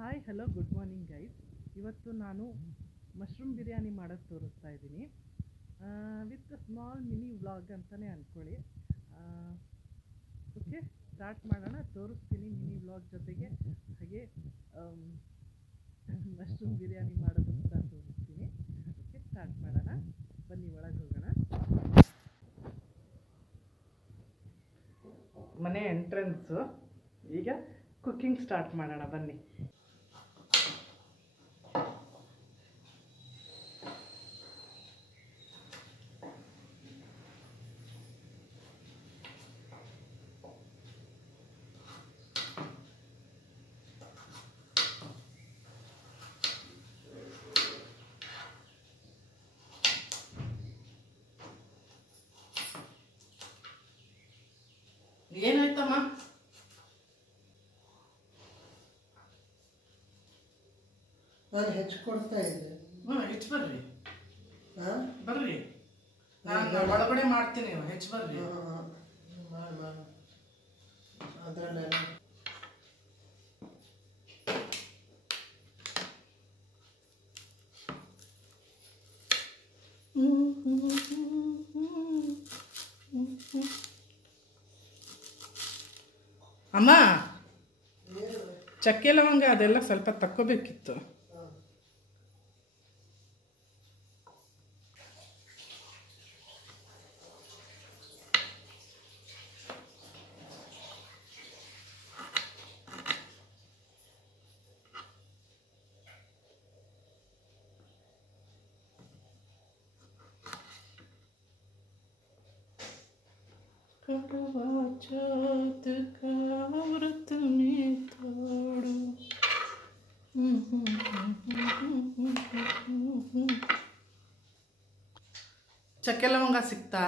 Hi hello good morning guys. ಇವತ್ತು ನಾನು mushroom biryani ಮಾಡೋದು ತೋರಿಸ್ತಾ ಇದ್ದೀನಿ ವಿತ್ ಸ್ಮಾಲ್ ಮಿನಿ ವ್ಲಾಗ್ ಅಂತಲೇ ಅಂದ್ಕೊಳ್ಳಿ. ಓಕೆ, ಸ್ಟಾರ್ಟ್ ಮಾಡೋಣ. ತೋರಿಸ್ತೀನಿ ಮಿನಿ ವ್ಲಾಗ್ ಜೊತೆಗೆ, ಹಾಗೆ ಮಶ್ರೂಮ್ ಬಿರಿಯಾನಿ ಮಾಡೋದು ಕೂಡ ತೋರಿಸ್ತೀನಿ. ಓಕೆ, ಸ್ಟಾರ್ಟ್ ಮಾಡೋಣ. ಬನ್ನಿ ಒಳಗೆ ಹೋಗೋಣ. ಮನೆ ಎಂಟ್ರೆನ್ಸು. ಈಗ ಕುಕ್ಕಿಂಗ್ ಸ್ಟಾರ್ಟ್ ಮಾಡೋಣ ಬನ್ನಿ. ಏನಾಯ್ತಮ್ಮ? ನಾನು ಹೆಚ್ಚು ಕೊಡ್ತಾ ಇದ್ದೆ. ಹೆಚ್ಚು ಬರ್ರಿ, ಬರ್ರಿ, ನಾನು ಒಳಗಡೆ ಮಾಡ್ತೀನಿ. ಹೆಚ್ಚು ಬರ್ರಿ. ಅದರಲ್ಲೆಲ್ಲ ಅಮ್ಮ, ಚಕ್ಕೆ ಲವಂಗ ಅದೆಲ್ಲ ಸ್ವಲ್ಪ ತಕ್ಕೋಬೇಕಿತ್ತು. करवा चौथ का व्रत में तोड़ो. ಚಕ್ಕೆ ಲವಂಗ ಸಿಕ್ತಾ?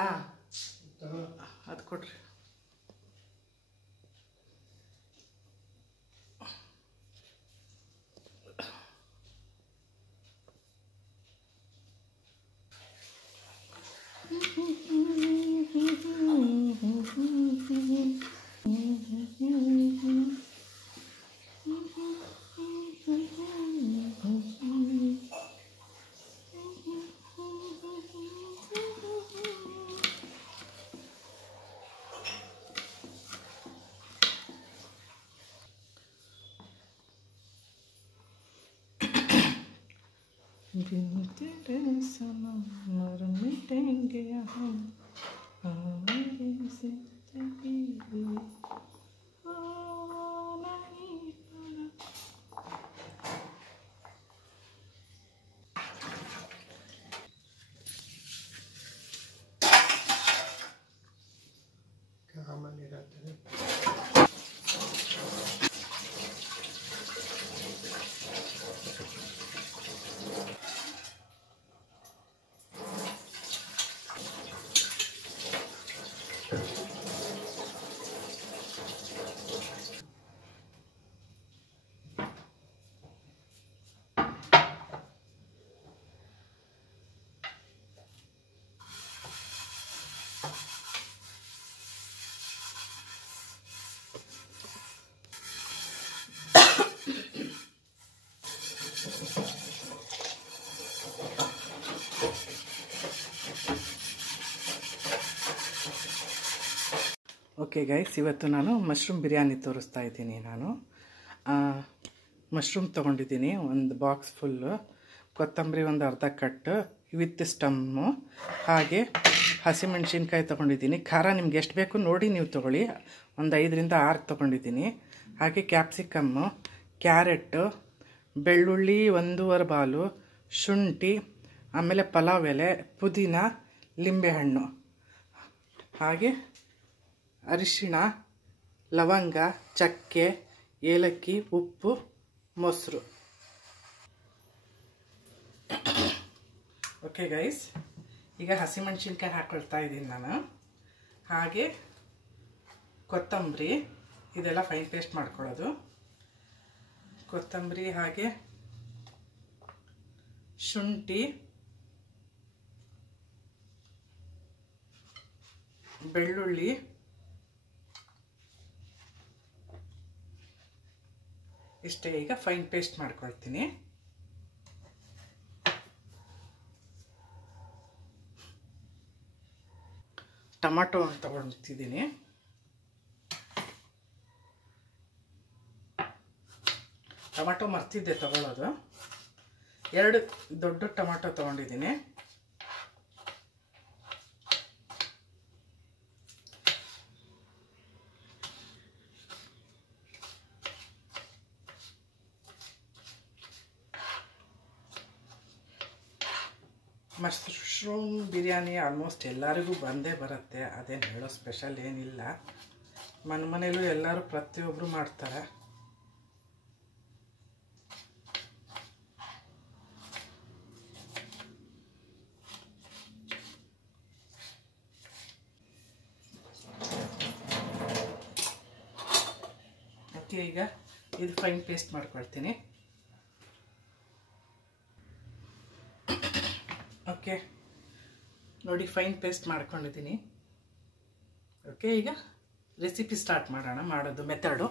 ಅದು ಕೊಡ್ರಿ. बिन तेरे सनम मर मिटेंगे हम, मेरी जिंदगी ओ नहीं पड़ा. ಕಾಮಲ್ಲಿ ಇರುತ್ತೆ. ಓಕೆ ಗೈಸ್, ಇವತ್ತು ನಾನು ಮಶ್ರೂಮ್ ಬಿರಿಯಾನಿ ತೋರಿಸ್ತಾ ಇದ್ದೀನಿ. ನಾನು ಮಶ್ರೂಮ್ ತೊಗೊಂಡಿದ್ದೀನಿ, ಒಂದು ಬಾಕ್ಸ್ ಫುಲ್ಲು. ಕೊತ್ತಂಬರಿ ಒಂದು ಅರ್ಧ ಕಟ್ಟು ವಿತ್ ಸ್ಟಮ್ಮು, ಹಾಗೆ ಹಸಿಮೆಣ್ಸಿನ್ಕಾಯಿ ತೊಗೊಂಡಿದ್ದೀನಿ. ಖಾರ ನಿಮ್ಗೆ ಎಷ್ಟು ಬೇಕು ನೋಡಿ ನೀವು ತೊಗೊಳ್ಳಿ. ಒಂದು 5ರಿಂದ 6 ತೊಗೊಂಡಿದ್ದೀನಿ. ಹಾಗೆ ಕ್ಯಾಪ್ಸಿಕಮ್ಮು, ಕ್ಯಾರೆಟು, ಬೆಳ್ಳುಳ್ಳಿ 1.25 ಬಾಲು, ಶುಂಠಿ, ಆಮೇಲೆ ಪಲಾವ್ ಎಲೆ, ಪುದೀನ, ಲಿಂಬೆಹಣ್ಣು, ಹಾಗೆ ಅರಿಶಿಣ, ಲವಂಗ, ಚಕ್ಕೆ, ಏಲಕ್ಕಿ, ಉಪ್ಪು, ಮೊಸರು. ಓಕೆ ಗೈಸ್, ಈಗ ಹಸಿಮೆಣ್ಸಿನ್ಕಾಯಿ ಹಾಕ್ಕೊಳ್ತಾ ಇದ್ದೀನಿ ನಾನು. ಹಾಗೆ ಕೊತ್ತಂಬರಿ, ಇದೆಲ್ಲ ಫೈನ್ ಪೇಸ್ಟ್ ಮಾಡ್ಕೊಳ್ಳೋದು. ಕೊತ್ತಂಬರಿ, ಹಾಗೆ ಶುಂಠಿ, ಬೆಳ್ಳುಳ್ಳಿ, ಇಷ್ಟೇ. ಈಗ ಫೈನ್ ಪೇಸ್ಟ್ ಮಾಡ್ಕೊಳ್ತೀನಿ. ಟೊಮಾಟೊ ತಗೊಳ್ತಿದ್ದೀನಿ. ಟೊಮಾಟೊ ಮರ್ತಿದ್ದೆ ತಗೊಳ್ಳೋದು. 2 ದೊಡ್ಡ ಟೊಮಾಟೊ ತಗೊಂಡಿದ್ದೀನಿ. ಮಶ್ರೂಮ್ ಬಿರಿಯಾನಿ ಆಲ್ಮೋಸ್ಟ್ ಎಲ್ಲರಿಗೂ ಬಂದೇ ಬರುತ್ತೆ, ಅದೇನು ಹೇಳೋ ಸ್ಪೆಷಲ್ ಏನಿಲ್ಲ. ಮನೆಯಲ್ಲೂ ಎಲ್ಲರೂ ಪ್ರತಿಯೊಬ್ಬರು ಮಾಡ್ತಾರೆ. ಓಕೆ, ಈಗ ಇದು ಫೈನ್ ಪೇಸ್ಟ್ ಮಾಡ್ಕೊಳ್ತೀನಿ. ಓಕೆ ನೋಡಿ, ಫೈನ್ ಪೇಸ್ಟ್ ಮಾಡ್ಕೊಂಡಿದ್ದೀನಿ. ಓಕೆ, ಈಗ ರೆಸಿಪಿ ಸ್ಟಾರ್ಟ್ ಮಾಡೋಣ. ಮಾಡೋದು ಮೆಥಡು.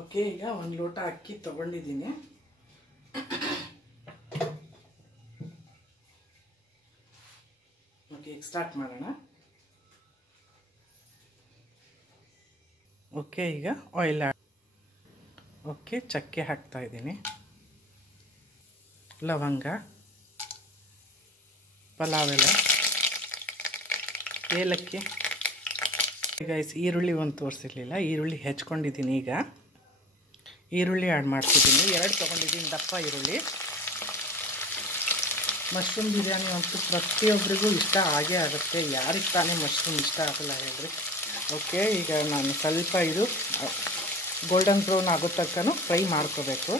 ಓಕೆ, ಈಗ 1 ಲೋಟ ಅಕ್ಕಿ ತಗೊಂಡಿದ್ದೀನಿ. ಓಕೆ, ಈಗ ಸ್ಟಾರ್ಟ್ ಮಾಡೋಣ. ಓಕೆ, ಈಗ ಆಯಿಲ್ ಓಕೆ, ಚಕ್ಕೆ ಹಾಕ್ತಾ ಇದ್ದೀನಿ, ಲವಂಗ, ಪಲಾವ್ ಎಲೆ, ಏಲಕ್ಕಿ. ಈಗ ಈರುಳ್ಳಿ ಒಂದು ತೋರಿಸಿರ್ಲಿಲ್ಲ, ಈರುಳ್ಳಿ ಹೆಚ್ಕೊಂಡಿದ್ದೀನಿ. ಈಗ ಈರುಳ್ಳಿ ಆ್ಯಡ್ ಮಾಡ್ತಿದ್ದೀನಿ. 2 ತೊಗೊಂಡಿದ್ದೀನಿ ದಪ್ಪ ಈರುಳ್ಳಿ. ಮಶ್ರೂಮ್ ಬಿರಿಯಾನಿ ಅಂತೂ ಪ್ರತಿಯೊಬ್ಬರಿಗೂ ಇಷ್ಟ ಆಗೇ ಆಗುತ್ತೆ. ಯಾರಿಗೆ ತಾನೇ ಮಶ್ರೂಮ್ ಇಷ್ಟ ಆಗಲ್ಲ ಹೇಳ್ರಿ. ಓಕೆ, ಈಗ ನಾನು ಸ್ವಲ್ಪ ಇದು ಗೋಲ್ಡನ್ ಬ್ರೌನ್ ಆಗೋ ತನಕ ಫ್ರೈ ಮಾಡ್ಕೋಬೇಕು.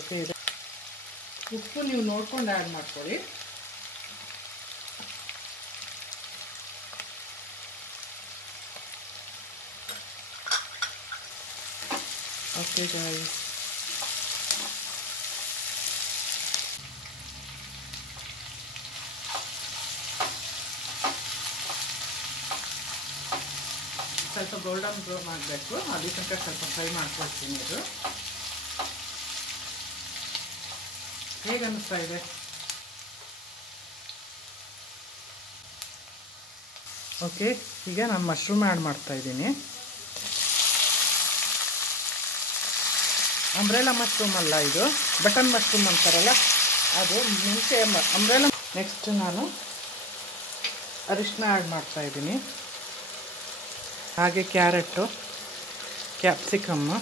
ಓಕೆ, ಇದು ಉಪ್ಪು ನೀವು ನೋಡ್ಕೊಂಡು ಆ್ಯಡ್ ಮಾಡ್ಕೊಳ್ಳಿ. ಓಕೆ ಗಾಯ್ಸ್, ಸ್ವಲ್ಪ ಗೋಲ್ಡನ್ ಬ್ರೌನ್ ಮಾಡಬೇಕು. ಅಲ್ಲಿ ತನಕ ಸ್ವಲ್ಪ ಫ್ರೈ ಮಾಡ್ಕೊಳ್ತೀನಿ. ಇದು ಹೇಗೆ ಅನ್ನಿಸ್ತಾ ಇದೆ? ಓಕೆ, ಈಗ ನಾನು ಮಶ್ರೂಮ್ ಆ್ಯಡ್ ಮಾಡ್ತಾಯಿದ್ದೀನಿ. ಅಂಬ್ರೆಲಾ ಮಶ್ರೂಮ್ ಅಲ್ಲ, ಇದು ಬಟನ್ ಮಶ್ರೂಮ್ ಅಂತಾರಲ್ಲ ಅದು. ಮುಂಚೆ ಅಂಬ್ರೆಲಾ. ನೆಕ್ಸ್ಟ್ ನಾನು ಅರಿಶಿನ ಆ್ಯಡ್ ಮಾಡ್ತಾಯಿದ್ದೀನಿ. ಹಾಗೆ ಕ್ಯಾರೆಟು, ಕ್ಯಾಪ್ಸಿಕಮ್ಮು,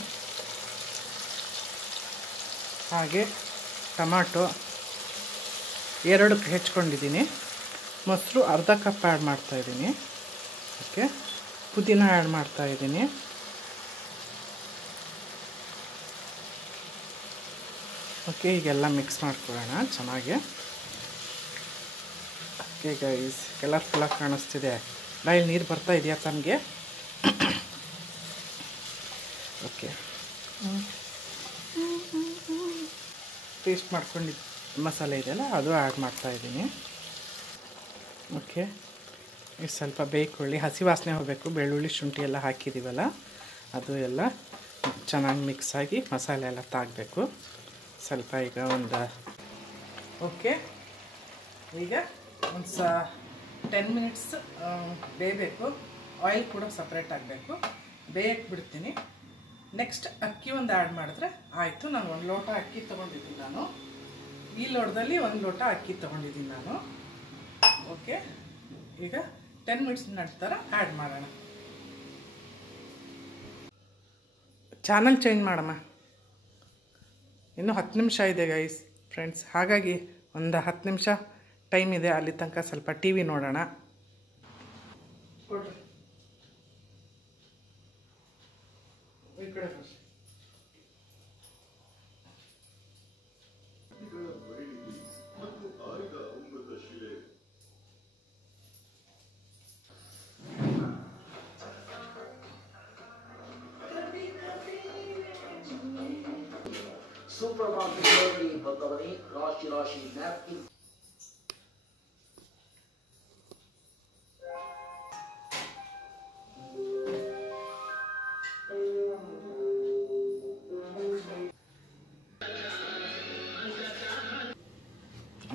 ಹಾಗೆ ಟೊಮಾಟೊ 2 ಹೆಚ್ಕೊಂಡಿದ್ದೀನಿ. ಮೊಸರು ಅರ್ಧ ಕಪ್ ಆ್ಯಡ್ ಮಾಡ್ತಾಯಿದ್ದೀನಿ. ಓಕೆ, ಪುದೀನ ಆ್ಯಡ್ ಮಾಡ್ತಾಯಿದ್ದೀನಿ. ಓಕೆ, ಈಗೆಲ್ಲ ಮಿಕ್ಸ್ ಮಾಡ್ಕೊಳ್ಳೋಣ ಚೆನ್ನಾಗಿ. ಓಕೆ ಗೈಸ್, ಕಲರ್ಫುಲ್ಲಾಗಿ ಕಾಣಿಸ್ತಿದೆ. ಬಾಯಲ್ಲಿ ನೀರು ಬರ್ತಾ ಇದೆಯಾ ತನಗೆ? ಓಕೆ, ಪೇಸ್ಟ್ ಮಾಡ್ಕೊಂಡಿದ್ದು ಮಸಾಲೆ ಇದೆಯಲ್ಲ ಅದು ಆ್ಯಡ್ ಮಾಡ್ತಾಯಿದ್ದೀನಿ. ಓಕೆ, ಇದು ಸ್ವಲ್ಪ ಬೇಯ್ಕೊಳ್ಳಿ, ಹಸಿ ವಾಸನೆ ಹೋಗಬೇಕು. ಬೆಳ್ಳುಳ್ಳಿ ಶುಂಠಿ ಎಲ್ಲ ಹಾಕಿದ್ದೀವಲ್ಲ ಅದು ಎಲ್ಲ ಚೆನ್ನಾಗಿ ಮಿಕ್ಸ್ ಆಗಿ ಮಸಾಲೆ ಎಲ್ಲ ತಾಗಬೇಕು ಸ್ವಲ್ಪ. ಈಗ ಓಕೆ, ಈಗ ಒಂದು 10 ಮಿನಿಟ್ಸ್ ಬೇಯಬೇಕು. ಆಯಿಲ್ ಕೂಡ ಸಪ್ರೇಟ್ ಆಗಬೇಕು. ಬೇಯಕ್ಕೆ ಬಿಡ್ತೀನಿ. ನೆಕ್ಸ್ಟ್ ಅಕ್ಕಿ ಒಂದು ಆ್ಯಡ್ ಮಾಡಿದ್ರೆ ಆಯಿತು. ನಾನು 1 ಲೋಟ ಅಕ್ಕಿ ತೊಗೊಂಡಿದ್ದೀನಿ. ನಾನು ಈ ಲೋಟದಲ್ಲಿ 1 ಲೋಟ ಅಕ್ಕಿ ತೊಗೊಂಡಿದ್ದೀನಿ ನಾನು. ಓಕೆ, ಈಗ 10 ಮಿನಿಟ್ಸ್ ನಂತರ ಆ್ಯಡ್ ಮಾಡೋಣ. ಚಾನಲ್ ಚೇಂಜ್ ಮಾಡಮ್ಮ. ಇನ್ನೂ 10 ನಿಮಿಷ ಇದೆ ಗೈಸ್ ಫ್ರೆಂಡ್ಸ್, ಹಾಗಾಗಿ ಒಂದು 10 ನಿಮಿಷ ಟೈಮ್ ಇದೆ. ಅಲ್ಲಿ ತನಕ ಸ್ವಲ್ಪ ಟಿ ವಿ ನೋಡೋಣ. ಕೊಡ್ರಿ. ಈ ಕಡೆ ಬರ್ರಿ. ಸೂಪರ್ ಮಾರ್ಕೆಟ್ಗಳಲ್ಲಿ ಬಂದವನೇ ರಾಶಿ ರಾಶಿ ನ್ಯಾಪ್ಕಿನ್.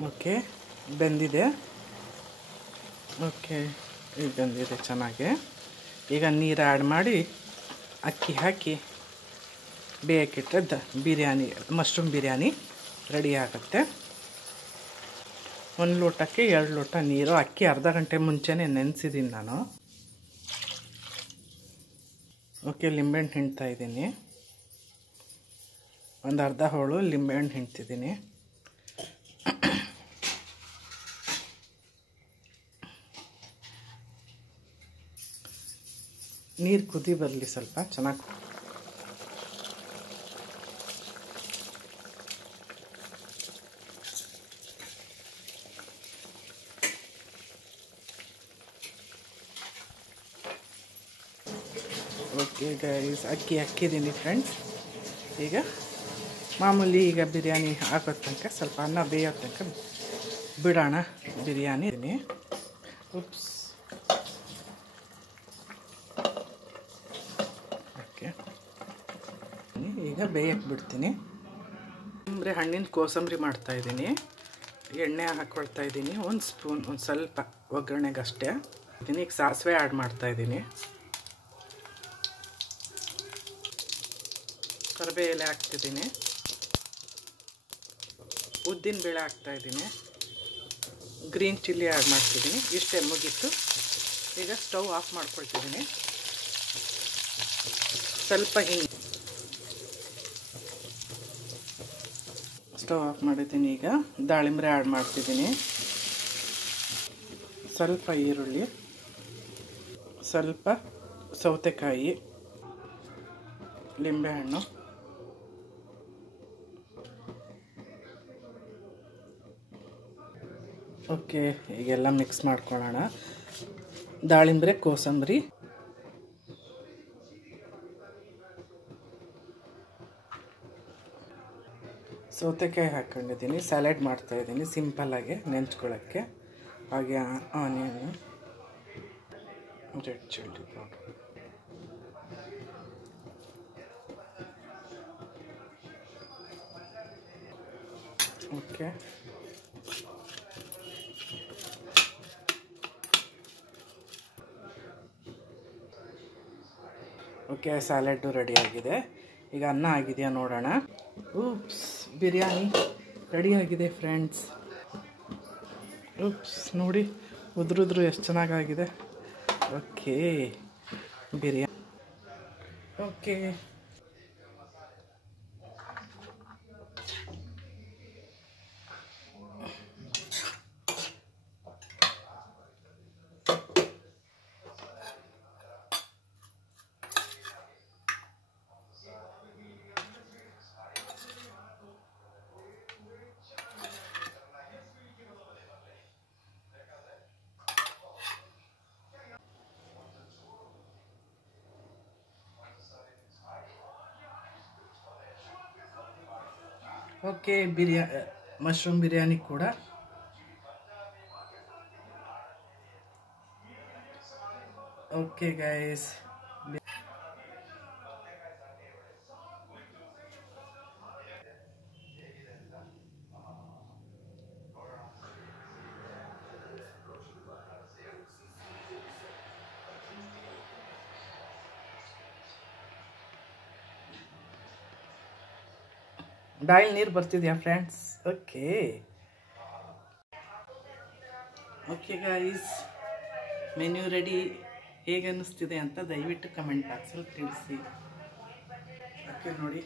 ಓಕೆ, ಬೆಂದಿದೆ. ಓಕೆ, ಈಗ ಬೆಂದಿದೆ ಚೆನ್ನಾಗಿ. ಈಗ ನೀರು ಆ್ಯಡ್ ಮಾಡಿ ಅಕ್ಕಿ ಹಾಕಿ ಬೇಯಕ್ಕಿಟ್ಟದ್ದು ಬಿರಿಯಾನಿ, ಮಶ್ರೂಮ್ ಬಿರಿಯಾನಿ ರೆಡಿ ಆಗುತ್ತೆ. 1 ಲೋಟಕ್ಕೆ 2 ಲೋಟ ನೀರು. ಅಕ್ಕಿ ಅರ್ಧ ಗಂಟೆ ಮುಂಚೆನೇ ನೆನೆಸಿದ್ದೀನಿ ನಾನು. ಓಕೆ, ಲಿಂಬೆಹಣ್ಣು ಹಿಂಡ್ತಾ ಇದ್ದೀನಿ. ಒಂದು ಅರ್ಧ ಹೋಳು ಲಿಂಬೆಹಣ್ಣು ಹಿಂಡ್ತಿದ್ದೀನಿ. ನೀರು ಕುದಿ ಬರಲಿ ಸ್ವಲ್ಪ ಚೆನ್ನಾಗಿ. ಓಕೆ ಗೈಸ್, ಅಕ್ಕಿ ಹಾಕಿದ್ದೀನಿ ಫ್ರೆಂಡ್ಸ್. ಈಗ ಮಾಮೂಲಿ ಈಗ ಬಿರಿಯಾನಿ ಹಾಕೋ ತನಕ ಸ್ವಲ್ಪ ಅನ್ನ ಬೇಯೋ ತನಕ ಬಿಡೋಣ. ಬಿರಿಯಾನಿ ಉಪ್ಸ್. ಓಕೆ, ಈಗ ಬೇಯಕ್ಕೆ ಬಿಡ್ತೀನಿ. ಅಂದರೆ ಹಣ್ಣಿನ ಕೋಸಂಬರಿ ಮಾಡ್ತಾಯಿದ್ದೀನಿ. ಎಣ್ಣೆ ಹಾಕ್ಕೊಳ್ತಾ ಇದ್ದೀನಿ, 1 ಸ್ಪೂನ್, ಒಂದು ಸ್ವಲ್ಪ ಒಗ್ಗರಣೆಗಷ್ಟೇ. ಈಗ ಸಾಸಿವೆ ಆ್ಯಡ್ ಮಾಡ್ತಾಯಿದ್ದೀನಿ. ಕರಿಬೇವು ಎಲೆ ಹಾಕ್ತಿದ್ದೀನಿ. ಉದ್ದಿನ ಬೇಳೆ ಹಾಕ್ತಾಯಿದ್ದೀನಿ. ಗ್ರೀನ್ ಚಿಲ್ಲಿ ಆ್ಯಡ್ ಮಾಡ್ತಿದ್ದೀನಿ. ಇಷ್ಟೇ, ಮುಗೀತು. ಈಗ ಸ್ಟವ್ ಆಫ್ ಮಾಡ್ಕೊಳ್ತಿದ್ದೀನಿ. ಸ್ವಲ್ಪ ಹಿಂಗೆ ಸ್ಟವ್ ಆಫ್ ಮಾಡಿದ್ದೀನಿ. ಈಗ ದಾಳಿಂಬೆ ಆ್ಯಡ್ ಮಾಡ್ತಿದ್ದೀನಿ. ಸ್ವಲ್ಪ ಈರುಳ್ಳಿ, ಸ್ವಲ್ಪ ಸೌತೆಕಾಯಿ, ಲಿಂಬೆಹಣ್ಣು, ಓಕೆ, ಈಗೆಲ್ಲ ಮಿಕ್ಸ್ ಮಾಡ್ಕೊಳ್ಳೋಣ. ದಾಳಿಂಬೆ, ಕೋಸಂಬರಿ, ಸೌತೆಕಾಯಿ ಹಾಕ್ಕೊಂಡಿದ್ದೀನಿ. ಸ್ಯಾಲೆಡ್ ಮಾಡ್ತಾಯಿದ್ದೀನಿ ಸಿಂಪಲ್ಲಾಗಿ ನೆಂಚ್ಕೊಳ್ಳೋಕ್ಕೆ. ಹಾಗೆ ಆನಿಯನ್ನು, red chilli powder, okay. Okay, salad ರೆಡಿಯಾಗಿದೆ. ಈಗ ಅನ್ನ ಆಗಿದೆಯಾ ನೋಡೋಣ. ಉಪ್ಸ್, ಬಿರಿಯಾನಿ ರೆಡಿಯಾಗಿದೆ ಫ್ರೆಂಡ್ಸ್. ಉಪ್ಸ್, ನೋಡಿ ಉದುರುದ್ರು ಎಷ್ಟು ಚೆನ್ನಾಗಾಗಿದೆ. Okay, biryani. Okay, okay, mushroom biryani ಕೂಡ. ಓಕೆ ಗೈಸ್, ಬಾಯಲ್ಲಿ ನೀರು ಬರ್ತಿದೆಯಾ friends? Okay okay guys, menu ready. ಹೇಗೆ ಅನ್ನಿಸ್ತಿದೆ ಅಂತ ದಯವಿಟ್ಟು ಕಮೆಂಟ್ ಬಾಕ್ಸಲ್ಲಿ ತಿಳಿಸಿ. ಓಕೆ ನೋಡಿ,